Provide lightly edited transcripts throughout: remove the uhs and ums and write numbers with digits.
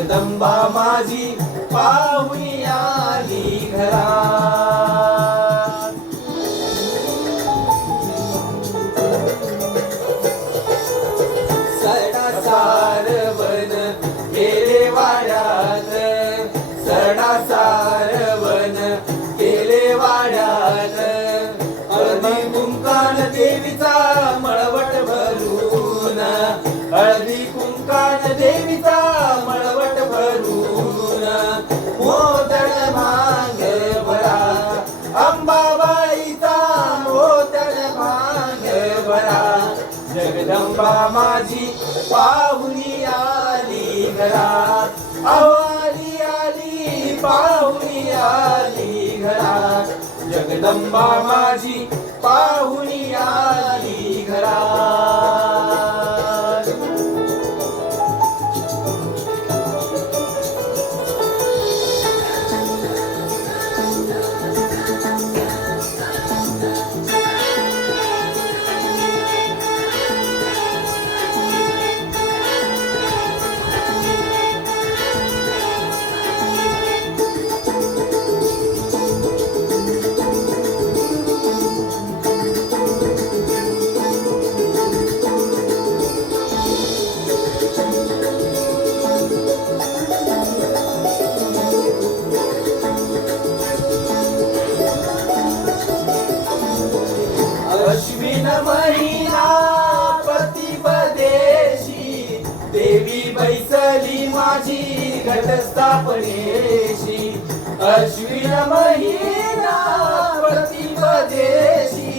जगदंबा माझी पाहुणी आली घरात. सडा सारवण गेले वाड्यात, सडा सारवण गेले वाड्यात. हळदी कुंकान देवीचा मळवट भरून, हळदी कुंकान देवीचा मळवट भरून. मोदन भांग भरा अंबाबाईचा, मोदन भांग भरा. जगदंबा माझी पाहुणी आली घरात. अहो आली आली पाहुणी आली घरात. जगदंबा माझी पाहुणी आली घरात. अश्विन महिना प्रतिपदेशी, देवी बैसली माझी घटस्थापनेशी. अश्विन महिना प्रतिपदेशी,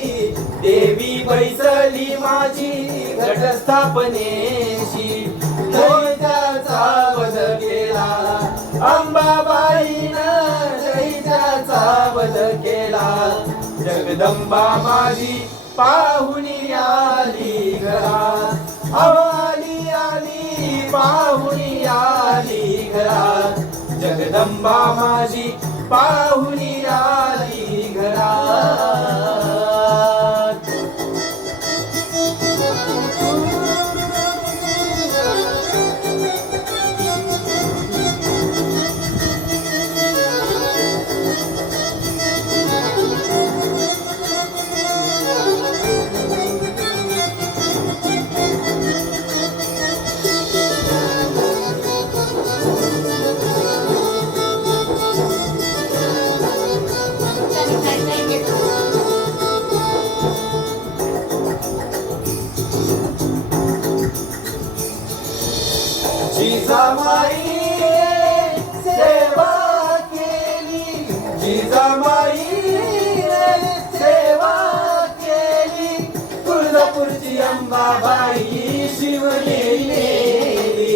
देवी बैसली माझी घटस्थापनेशी. दैत्याचा वध केला अंबाबाईनं, दैत्याचा वध केला. जगदंबा माझी पाहुणी आली घरात. अहो आली आली पाहुणी आली घरात. जगदंबा माझी पाहुणी आली घरात. जिजामाई सेवा केली, जिजामाई सेवा केली. तुळजापूरची अंबाबाई शिवनेरी नेली,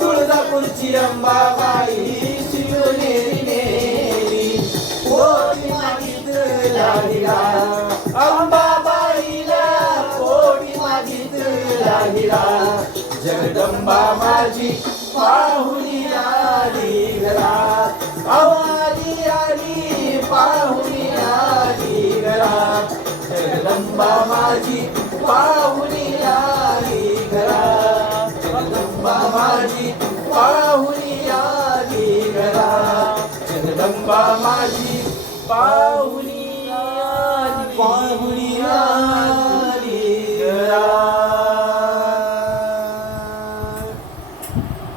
तुळजापूरची अंबाबाई शिवनेरी नेली. कोणी मागितला हिरा अंबाबाईला, कोणी मागितला हिरा. जगदंबा माझी पाहुणी आली घरात. अहो आली आली पाहुणी आली घरात. जगदंबा माझी पाहुणी आली घरात. जगदंबा माझी पाहुणी आली घरात. जगदंबा माझी पाहुणी